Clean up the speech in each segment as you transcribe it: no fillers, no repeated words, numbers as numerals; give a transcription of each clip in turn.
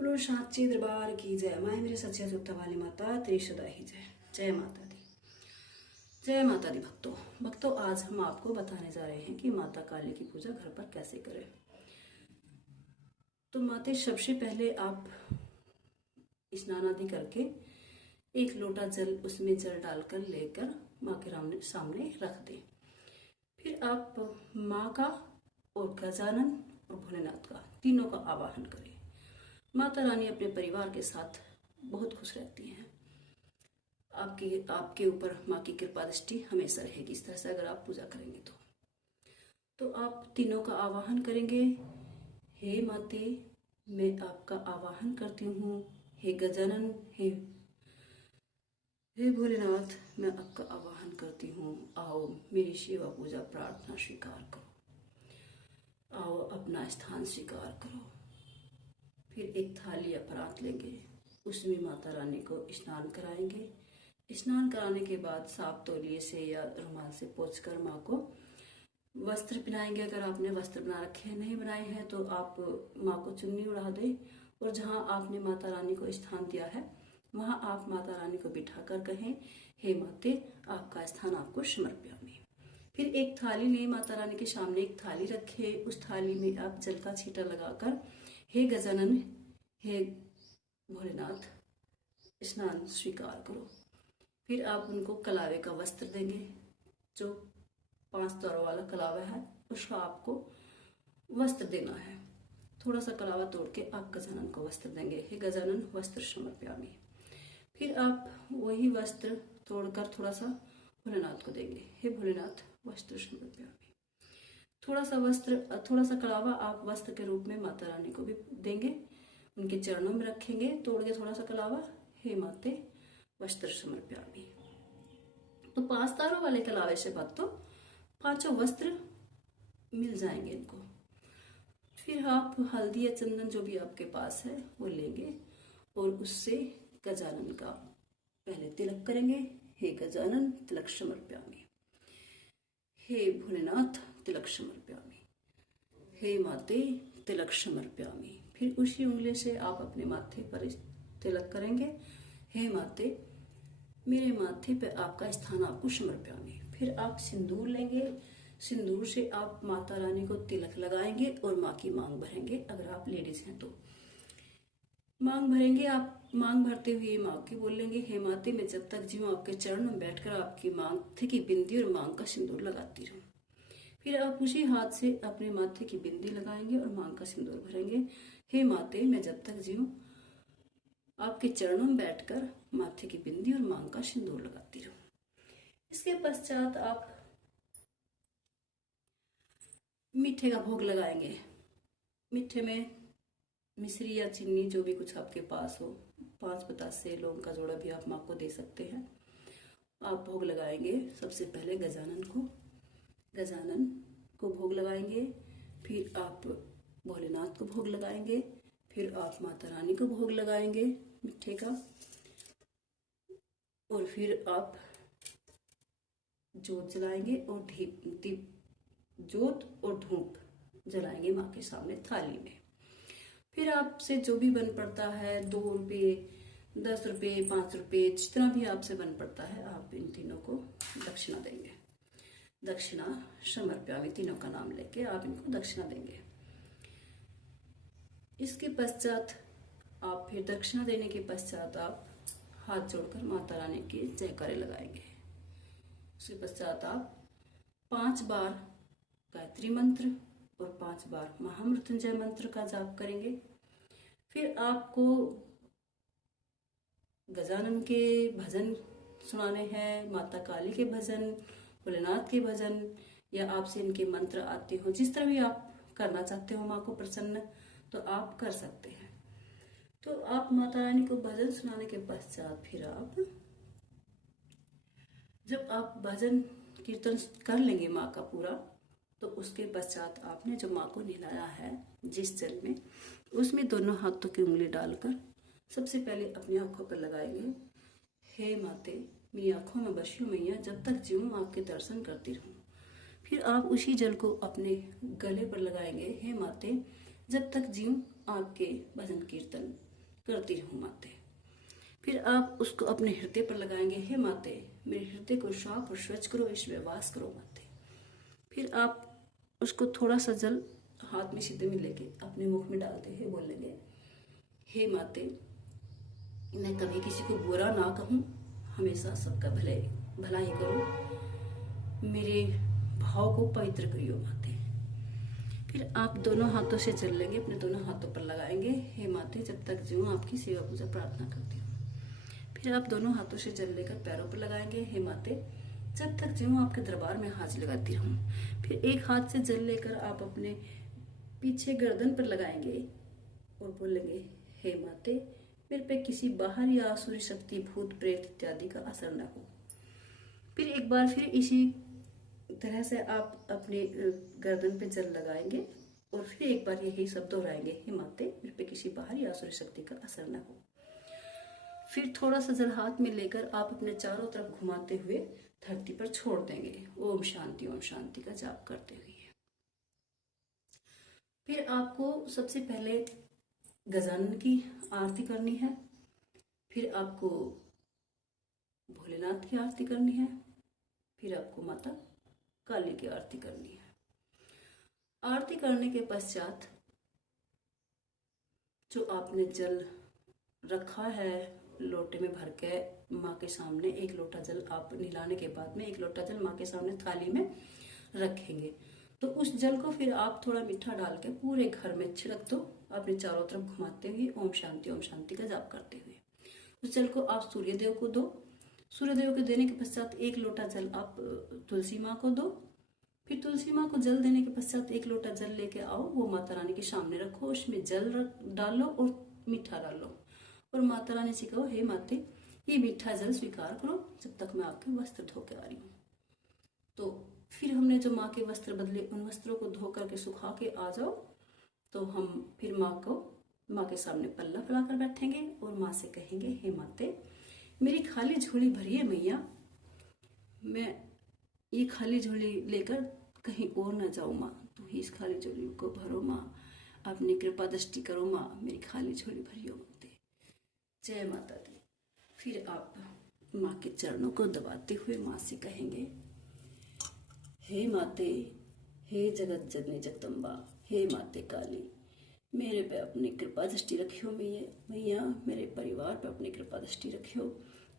बोलो साच्चे दरबार की जय। माए मेरे सच्चे जुत्ता वाली माता तेरी सदा ही जय। जय माता दी। जय माता दी। भक्तों आज हम आपको बताने जा रहे हैं कि माता काली की पूजा घर पर कैसे करें। तो माते सबसे पहले आप स्नान आदि करके एक लोटा जल उसमें जल डालकर लेकर माँ के सामने रख दें। फिर आप माँ का और गजानन और भोलेनाथ का तीनों का आवाहन करें। माता रानी अपने परिवार के साथ बहुत खुश रहती हैं। आपके ऊपर माँ की कृपा दृष्टि हमेशा रहेगी इस तरह से अगर आप पूजा करेंगे तो आप तीनों का आवाहन करेंगे। हे माते मैं आपका आवाहन करती हूँ, हे गजानन, हे भोलेनाथ मैं आपका आवाहन करती हूँ। आओ मेरी सेवा पूजा प्रार्थना स्वीकार करो, आओ अपना स्थान स्वीकार करो। फिर एक थाली या परात लेंगे, उसमें माता रानी को स्नान कराएंगे। स्नान कराने के बाद साफ तौलिए से या रुमाल से पोंछकर माँ को वस्त्र पहनाएंगे। अगर आपने वस्त्र बना रखे हैं, नहीं बनाए हैं तो आप माँ को चुन्नी उड़ा दें और जहाँ आपने माता रानी को स्थान दिया है वहाँ आप माता रानी को बिठा कर कहें, हे माते आपका स्थान आपको समर्पयामि। फिर एक थाली लें, माता रानी के सामने एक थाली रखे, उस थाली में आप जल का छींटा लगाकर हे गजानन, हे भोलेनाथ स्नान स्वीकार करो। फिर आप उनको कलावे का वस्त्र देंगे, जो 5 तारों वाला कलावा है उसका आपको वस्त्र देना है। थोड़ा सा कलावा तोड़ के आप गजानन को वस्त्र देंगे, हे गजानन वस्त्र समर्पयामि। फिर आप वही वस्त्र तोड़कर थोड़ा सा भोलेनाथ को देंगे, हे भोलेनाथ वस्त्र समर्पयामि। थोड़ा सा कलावा आप वस्त्र के रूप में माता रानी को भी देंगे, उनके चरणों में रखेंगे तोड़ के थोड़ा सा कलावा, हे माते वस्त्र समर्पयामि। तो 5 तारों वाले कलावे से भक्तों 5 वस्त्र मिल जाएंगे इनको। फिर आप हल्दी या चंदन जो भी आपके पास है वो लेंगे और उससे गजानन का पहले तिलक करेंगे, हे गजानन तिलक समर्पयामि, हे भोलेनाथ तिलक समर्पयामि, हे माते तिलक समर्पयामि। फिर उसी उंगली से आप अपने माथे पर तिलक करेंगे, हे माते मेरे माथे पे आपका स्थान आपको समर्पयामि। फिर आप सिंदूर लेंगे, सिंदूर से आप माता रानी को तिलक लगाएंगे और माँ की मांग भरेंगे। अगर आप लेडीज हैं तो मांग भरेंगे। आप मांग भरते हुए माँ की बोलेंगे, हे माते मैं जब तक जीऊँ आपके चरण में बैठकर आपकी माथे की बिंदी और मांग का सिंदूर लगाती रहूं। फिर आप उसी हाथ से अपने माथे की बिंदी लगाएंगे और मांग का सिंदूर भरेंगे, हे माते मैं जब तक जीऊँ आपके चरणों में बैठकर माथे की बिंदी और मांग का सिंदूर लगाती रहूं। इसके पश्चात आप मीठे का भोग लगाएंगे। मीठे में मिश्री या चीनी जो भी कुछ आपके पास हो, 5 बतासे लौंग का जोड़ा भी आप माँ को दे सकते हैं। आप भोग लगाएंगे सबसे पहले गजानन को भोग लगाएंगे, फिर आप भोलेनाथ को भोग लगाएंगे, फिर आप माता रानी को भोग लगाएंगे मिठे का, और फिर आप जोत जलाएंगे और जोत और धूप जलाएंगे माँ के सामने थाली में। फिर आपसे जो भी बन पड़ता है 2 रुपये 10 रुपये 5 रुपये जितना भी आपसे बन पड़ता है आप इन तीनों को दक्षिणा देंगे। दक्षिणा समर्पयामि तीनों का नाम लेके आप इनको दक्षिणा देंगे। इसके पश्चात आप फिर दक्षिणा देने के पश्चात आप हाथ जोड़कर माता रानी के जयकारे लगाएंगे। उसके पश्चात आप 5 बार गायत्री मंत्र और 5 बार महामृत्युंजय मंत्र का जाप करेंगे। फिर आपको गजानन के भजन सुनाने हैं, माता काली के भजन, भोलेनाथ के भजन, या आपसे इनके मंत्र आते हो, जिस तरह भी आप करना चाहते हो माँ को प्रसन्न तो आप कर सकते हैं। तो आप माता रानी को भजन सुनाने के पश्चात फिर आप जब आप भजन कीर्तन कर लेंगे माँ का पूरा, तो उसके पश्चात आपने जो माँ को नहलाया है जिस जल में, उसमें दोनों हाथों की उंगली डालकर सबसे पहले अपनी आंखों पर लगाएंगे, हे माते मेरी आंखों में बसी हूँ मैया, जब तक जीऊँ आपके दर्शन करती रहूँ। फिर आप उसी जल को अपने गले पर लगाएंगे, हे माते जब तक जीऊँ आपके भजन कीर्तन करती रहूं माते। फिर आप उसको अपने हृदय पर लगाएंगे। हे माते, मेरे हृदय को साफ और स्वच्छ करो, इसमें वास करो माते। फिर आप उसको थोड़ा सा जल हाथ में सीधे में लेके अपने मुख में डालते हुए बोलेंगे, हे माते, मैं कभी किसी को बुरा ना कहूँ, हमेशा सबका भला ही करूँ, मेरे भाव को पवित्र करियो माते। फिर आप दोनों हाथों से जल लेंगे, अपने दोनों हाथों पर लगाएंगे। हे माते, जब तक जीऊँ आपकी सेवा पूजा प्रार्थना करती हूँ। फिर आप दोनों हाथों से जल लेकर पैरों पर लगाएंगे। हे माते, जब तक जीऊँ आपके दरबार में हाजिर लगाती रहूँ। फिर एक हाथ से जल लेकर आप अपने पीछे गर्दन पर लगाएंगे और बोलेंगे, हे माते, मेरे पे किसी बाहर या आसुरी शक्ति, भूत प्रेत इत्यादि का असर न हो। फिर एक बार फिर इसी तरह से आप अपने गर्दन पे जल लगाएंगे और फिर एक बार यही शब्द दोहराएंगे, हे माते, मेरे पे किसी बाहरी आसुरी शक्ति का असर न हो। फिर थोड़ा सा जल हाथ में लेकर आप अपने चारों तरफ घुमाते हुए धरती पर छोड़ देंगे, ओम शांति का जाप करते हुए। फिर आपको सबसे पहले गजानन की आरती करनी है। फिर आपको भोलेनाथ की आरती करनी है। फिर आपको माता काली की आरती करनी है। आरती करने के पश्चात जो आपने जल रखा है लोटे में भर के माँ के सामने, एक लोटा जल आप निलाने के बाद में एक लोटा जल माँ के सामने थाली में रखेंगे। तो उस जल को फिर आप थोड़ा मीठा डाल के पूरे घर में छिड़क दो, अपने चारों तरफ घुमाते हुए ओम शांति का जाप करते हुए। उस जल को आप सूर्यदेव को दो। सूर्यदेव को देने के पश्चात एक लोटा जल आप तुलसी माँ को दो। फिर तुलसी माँ को जल देने के पश्चात एक लोटा जल लेके आओ, वो माता रानी के सामने रखो, उसमें जल डालो और मीठा डालो और माता रानी से कहो, हे माते, ये मीठा जल स्वीकार करो जब तक मैं आपके वस्त्र धो के आ रही हूँ। तो फिर हमने जो माँ के वस्त्र बदले, उन वस्त्रों को धो करके सुखा के आ जाओ। तो हम फिर माँ के सामने पल्ला फैलाकर बैठेंगे और माँ से कहेंगे, हे माते, मेरी खाली झोली भरिए मैया, मैं ये खाली झोली लेकर कहीं और न जाऊँ माँ, तू ही इस खाली झोली को भरो माँ, अपनी कृपा दृष्टि करो माँ, मेरी खाली झोली भरियो माते। जय माता दी। फिर आप माँ के चरणों को दबाते हुए माँ से कहेंगे, हे माते, हे जगत जननी जगदम्बा, हे माते काली, मेरे पे अपनी कृपा दृष्टि रखियो मैया, मेरे परिवार पे अपनी कृपा दृष्टि रखियो,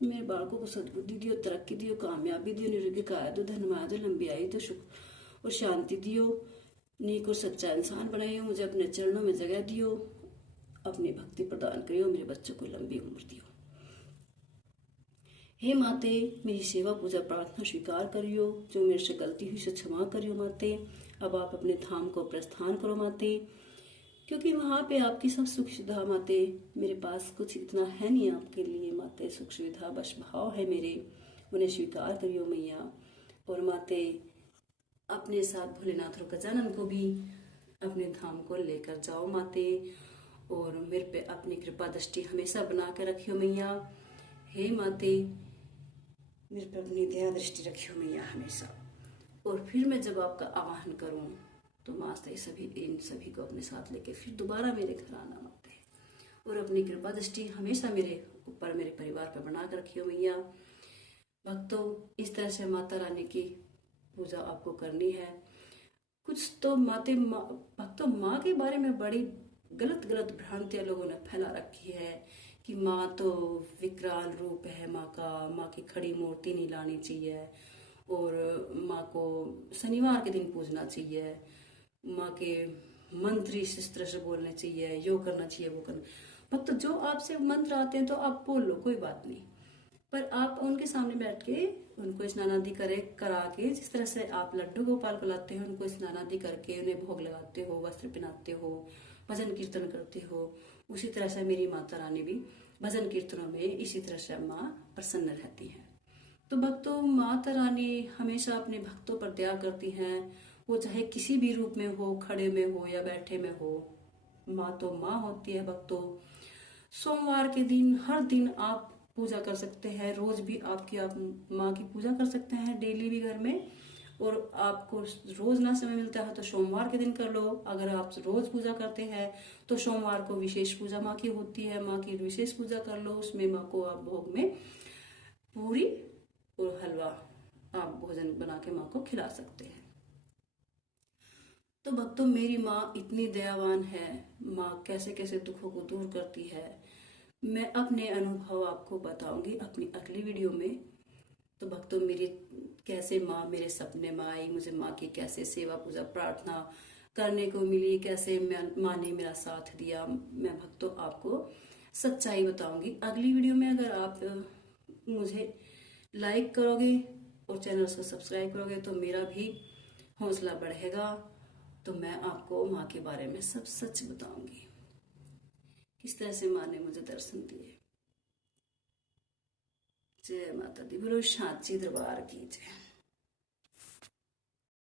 मेरे बालकों को सद्बुद्धि दियो, तरक्की दियो, कामयाबी दियो, निरोगी काया दो, धनमाया दो, लंबी आयु दो, सुख और शांति दियो, नेक और सच्चा इंसान बनाइयो, मुझे अपने चरणों में जगह दियो, अपनी भक्ति प्रदान करियो, मेरे बच्चों को लंबी उम्र दियो। हे माते, मेरी सेवा पूजा प्रार्थना स्वीकार करियो, जो मेरे से गलती हुई से क्षमा करियो माते। अब आप अपने धाम को प्रस्थान करो माते, क्योंकि वहाँ पे आपकी सब सुख सुविधा माते, मेरे पास कुछ इतना है नहीं आपके लिए माते, सुख सुविधा बस भाव है मेरे, उन्हें स्वीकार करियो मैया। और माते, अपने साथ भोलेनाथ और गजानन को भी अपने धाम को लेकर जाओ माते, और मेरे पे अपनी कृपा दृष्टि हमेशा बना के रखियो मैया। हे माते, मेरे पे अपनी दया दृष्टि रखियो मैया हमेशा। और फिर मैं जब आपका आवाहन करूं तो मास्ते इन सभी को अपने साथ लेके फिर दोबारा मेरे घर आना माते, और अपनी कृपा दृष्टि हमेशा मेरे ऊपर, मेरे परिवार पर बना कर रखियो मैया। भक्तों, इस तरह से माता रानी की पूजा आपको करनी है। कुछ तो भक्तों, माँ के बारे में बड़ी गलत भ्रांतियां लोगों ने फैला रखी है कि माँ तो विकराल रूप है माँ का, माँ की खड़ी मूर्ति नहीं लानी चाहिए, और माँ को शनिवार के दिन पूजना चाहिए, माँ के मंत्र इस तरह से बोलने चाहिए, यो करना चाहिए, वो करना। भक्त, जो आपसे मंत्र आते हैं तो आप बोल लो, कोई बात नहीं, पर आप उनके सामने बैठ के उनको स्नान आदि करा के, जिस तरह से आप लड्डू गोपाल को लाते हो, उनको स्नान आदि करके उन्हें भोग लगाते हो, वस्त्र पहनाते हो, भजन कीर्तन करते हो, उसी तरह से मेरी माता रानी भी भजन कीर्तनों में इसी तरह से माँ प्रसन्न रहती है। तो भक्तों, माता रानी हमेशा अपने भक्तों पर दया करती हैं, वो चाहे किसी भी रूप में हो, खड़े में हो या बैठे में हो, माँ तो माँ होती है। भक्तों, सोमवार के दिन हर दिन आप पूजा कर सकते हैं, रोज भी आप माँ की पूजा कर सकते हैं, डेली भी घर में, और आपको रोज ना समय मिलता है तो सोमवार के दिन कर लो। अगर आप रोज पूजा करते हैं तो सोमवार को विशेष पूजा माँ की होती है, माँ की विशेष पूजा कर लो। उसमें माँ को आप भोग में पूरी और हलवा आप भोजन बना के माँ को खिला सकते हैं। तो भक्तों, मेरी माँ इतनी दयावान है, माँ कैसे कैसे दुखों को दूर करती है, मैं अपने अनुभव आपको बताऊंगी अपनी अगली वीडियो में। तो भक्तों, मेरी कैसे माँ मेरे सपने में आई, मुझे माँ की कैसे सेवा पूजा प्रार्थना करने को मिली, कैसे माँ ने मेरा साथ दिया, मैं भक्तों आपको सच्चाई बताऊंगी अगली वीडियो में। अगर आप मुझे लाइक करोगे और चैनल को सब्सक्राइब करोगे तो मेरा भी हौसला बढ़ेगा। तो मैं आपको माँ के बारे में सब सच बताऊंगी, किस तरह से माँ ने मुझे दर्शन दिए। जय माता दी, बोलो सांची दरबार की जय।